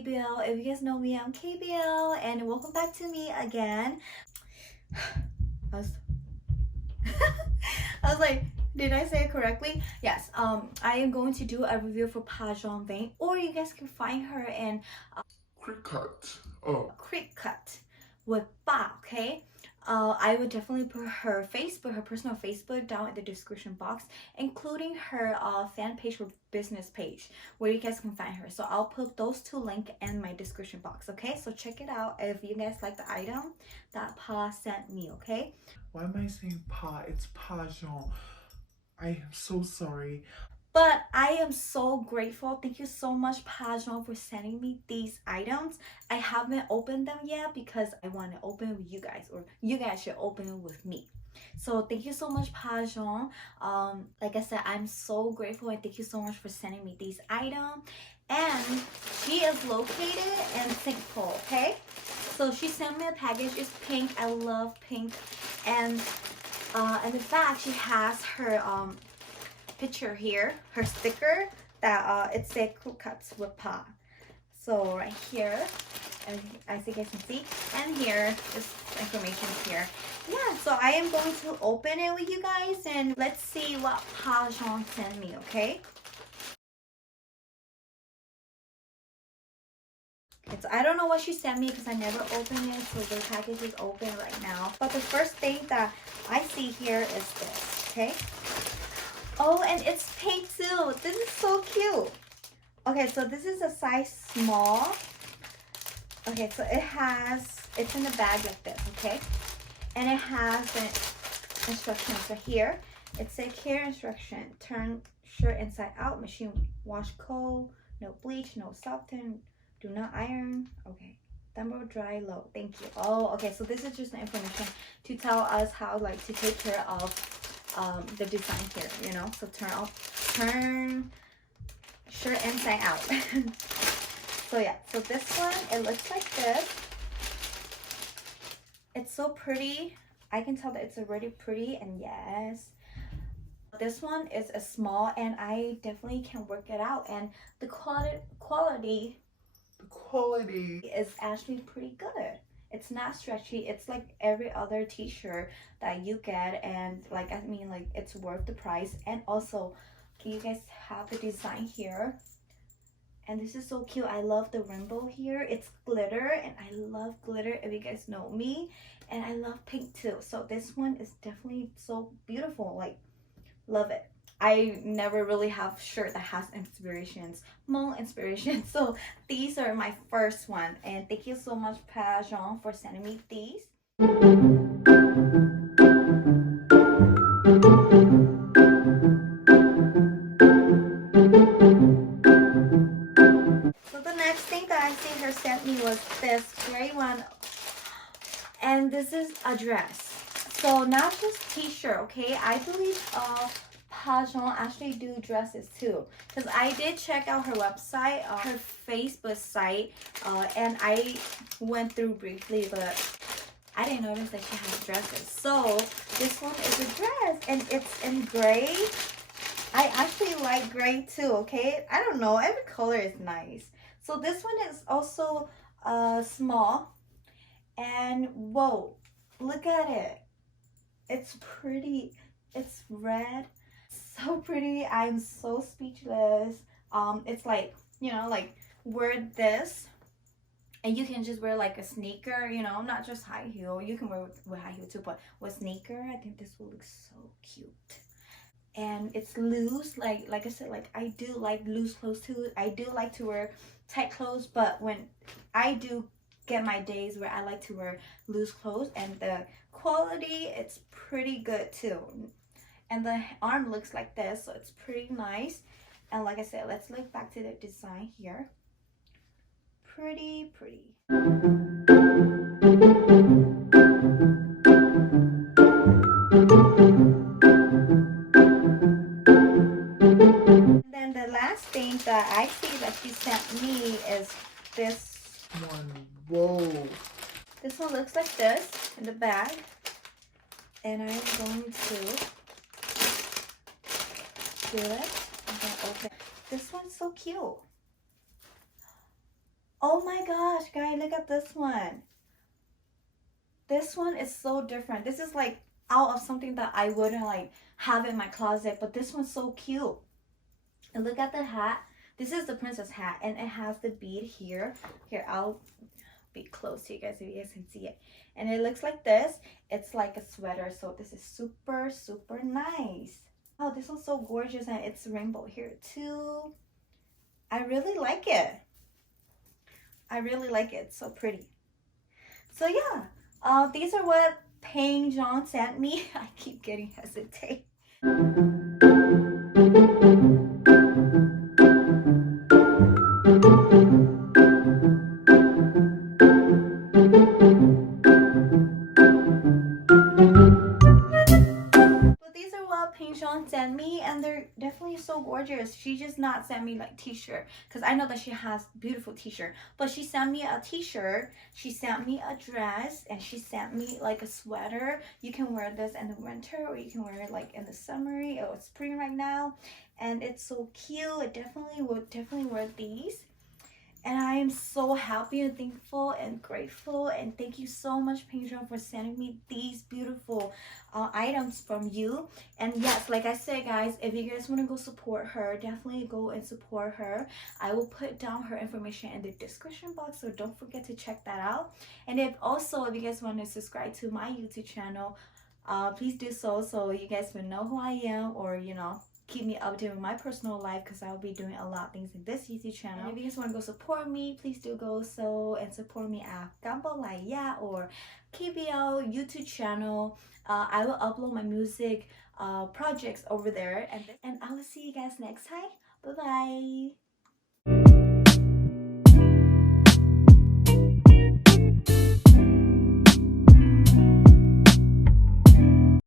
KBL. If you guys know me, I'm KBL, and welcome back to me again. I was, I was like, did I say it correctly? Yes. I am going to do a review for Pazong Vang, or you guys can find her in Cricut. Oh. Cricut with Ba. Okay. I would definitely put her Facebook, her personal Facebook, down in the description box, including her fan page or business page where you guys can find her. So I'll put those two links in my description box. Okay, so check it out if you guys like the item that Pa sent me. Okay. Why am I saying Pa? It's Pazong. I am so sorry. But I am so grateful. Thank you so much, Pazong, for sending me these items. I haven't opened them yet because I want to open with you guys, or you guys should open it with me. So thank you so much, Pazong. Like I said, I'm so grateful, and thank you so much for sending me these items. And she is located in Singapore, okay? So she sent me a package. It's pink. I love pink. And in the back, she has her picture here, her sticker that it said Cricut with Pa. So right here, as you guys can see, and here this information here. Yeah, so I am going to open it with you guys, and let's see what Pazong sent me. Okay. So I don't know what she sent me because I never opened it, so the package is open right now. But the first thing that I see here is this. Okay. Oh, and it's pink too. This is so cute. Okay, so this is a size small. Okay, so it's in a bag like this, okay? And it has the instructions right here. It says care instruction. Turn shirt inside out, machine wash cold, no bleach, no soften, do not iron. Okay. Thermal dry low. Thank you. Oh, okay, so this is just the information to tell us how like to take care of the design here, you know. So turn shirt inside out. So yeah, so this one, it looks like this. It's so pretty. I can tell that it's already pretty, and yes, this one is a small, and I definitely can work it out, and the quality is actually pretty good. It's not stretchy. It's like every other t-shirt that you get, and like I mean, like it's worth the price. And also you guys have the design here, and this is so cute. I love the rainbow here. It's glitter, and I love glitter, if you guys know me. And I love pink too, so this one is definitely so beautiful. Like, love it. I never really have shirt that has inspirations, hmong inspiration. So these are my first one, and thank you so much, Pazong, for sending me these. So the next thing that I see her sent me was this gray one, and this is a dress. So not just t-shirt, okay? I believe Pazong actually do dresses too, because I did check out her website, her Facebook site, and I went through briefly, but I didn't notice that she has dresses. So this one is a dress, and it's in gray. I actually like gray too, okay? I don't know, every color is nice. So this one is also small, and whoa, look at it. It's pretty. It's red. So pretty. I'm so speechless. It's like, you know, like wear this and you can just wear like a sneaker, you know, not just high heel. You can wear with high heel too, but with sneaker, I think this will look so cute. And it's loose, like I said, like I do like loose clothes too. I do like to wear tight clothes, but when I do get my days where I like to wear loose clothes, and the quality, it's pretty good too. And the arm looks like this, so it's pretty nice. And like I said, let's look back to the design here. Pretty. And then the last thing that I see that she sent me is this one. Whoa. This one looks like this in the bag, and I'm going to do it. I'm gonna open. This one's so cute. Oh my gosh, guys, look at this one. This one is so different. This is like out of something that I wouldn't like have in my closet, but this one's so cute. And look at the hat. This is the princess hat, and it has the bead here. Here, I'll be close to you guys so you guys can see it. And it looks like this. It's like a sweater, so this is super, super nice. Oh, this one's so gorgeous, and it's rainbow here too. I really like it. I really like it. It's so pretty. So yeah, these are what Pazong sent me. I keep getting hesitate. But these are what Pazong sent me, and they're definitely so gorgeous. She just not sent me like t-shirt, because I know that she has beautiful t-shirt, but she sent me a t-shirt, she sent me a dress, and she sent me like a sweater. You can wear this in the winter, or you can wear it like in the summer. Oh, it's spring right now, and it's so cute. I definitely would wear these. And I am so happy and thankful and grateful, and thank you so much, Pazong, for sending me these beautiful items from you. And yes, like I said, guys, if you guys want to go support her, definitely go and support her. I will put down her information in the description box, so don't forget to check that out. And if you guys want to subscribe to my YouTube channel, please do so you guys will know who I am, or keep me updated with my personal life, because I'll be doing a lot of things in this YouTube channel. And if you guys want to go support me, please do go and support me at Kab Npauj Laim Yaj or KBL YouTube channel. I will upload my music projects over there, and I will see you guys next time. Bye bye.